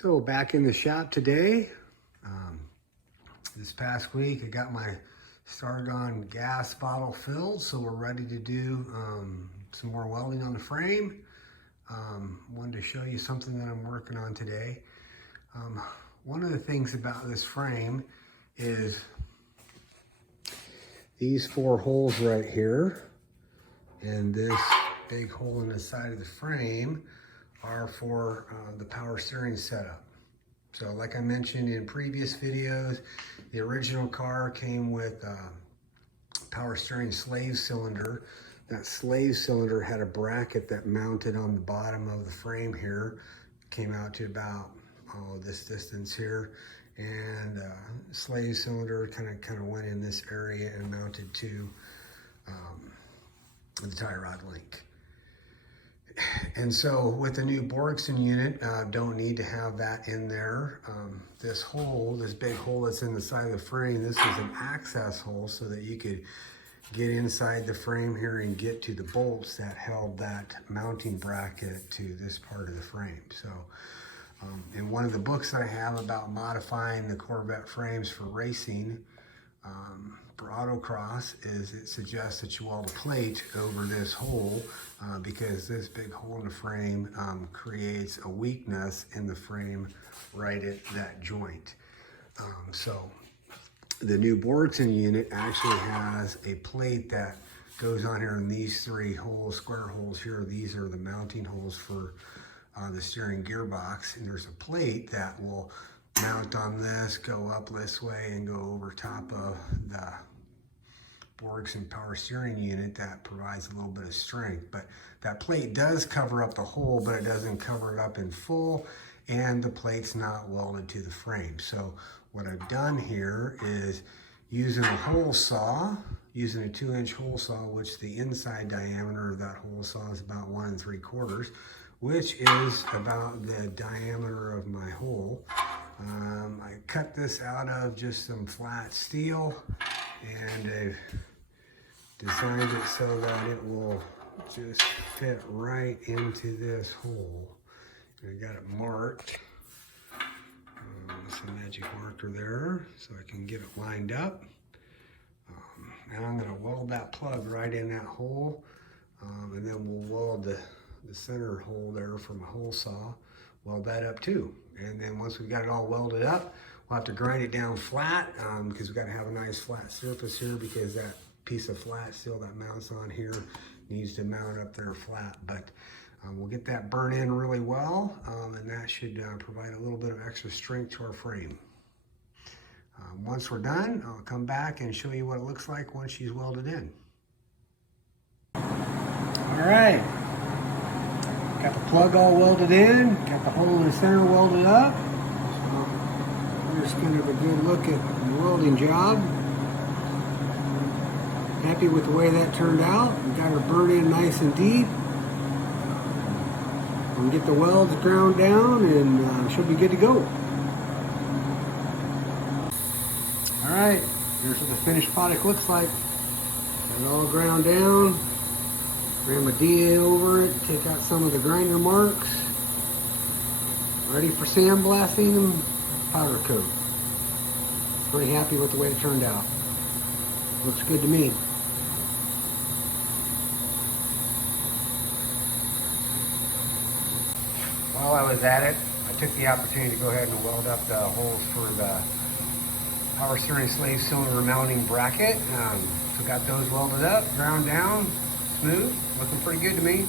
So back in the shop today. This past week I got my Stargon gas bottle filled, so we're ready to do some more welding on the frame. Wanted to show you something that I'm working on today. One of the things about this frame is these 4 holes right here and this big hole in the side of the frame are for the power steering setup. So like I mentioned in previous videos, the original car came with power steering slave cylinder. That slave cylinder had a bracket that mounted on the bottom of the frame here. Came out to about this distance here, and slave cylinder kind of went in this area and mounted to the tie rod link. And so with the new Borgson unit, don't need to have that in there. This hole, this big hole that's in the side of the frame, this is an access hole so that you could get inside the frame here and get to the bolts that held that mounting bracket to this part of the frame. So in one of the books I have about modifying the Corvette frames for racing, for autocross, is it suggests that you weld a plate over this hole because this big hole in the frame creates a weakness in the frame right at that joint. So the new Borgson unit actually has a plate that goes on here in these 3 holes, square holes here. These are the mounting holes for the steering gearbox, and there's a plate that will mount on this, go up this way, and go over top of the Borgson power steering unit that provides a little bit of strength. But that plate does cover up the hole, but it doesn't cover it up in full, and the plate's not welded to the frame. So what I've done here is using a hole saw, using a 2-inch hole saw, which the inside diameter of that hole saw is about 1 3/4, which is about the diameter of my hole. I cut this out of just some flat steel, and I've designed it so that it will just fit right into this hole. I got it marked. Some magic marker there so I can get it lined up. And I'm going to weld that plug right in that hole, and then we'll weld the center hole there from a hole saw, weld that up too. And then once we've got it all welded up, we'll have to grind it down flat because we've got to have a nice flat surface here, because that piece of flat steel that mounts on here needs to mount up there flat. But we'll get that burn in really well, and that should provide a little bit of extra strength to our frame. Once we're done, I'll come back and show you what it looks like once she's welded in. All right, got the plug all welded in, got the hole in the center welded up. So here's kind of a good look at the welding job. Happy with the way that turned out. We got her burned in nice and deep. We can get the welds ground down, and she'll be good to go. All right, here's what the finished product looks like. Got it all ground down. Ran my DA over it, take out some of the grinder marks. Ready for sandblasting and powder coat. Pretty happy with the way it turned out. Looks good to me. While I was at it, I took the opportunity to go ahead and weld up the holes for the power steering slave cylinder mounting bracket. So got those welded up, ground down, smooth, looking pretty good to me.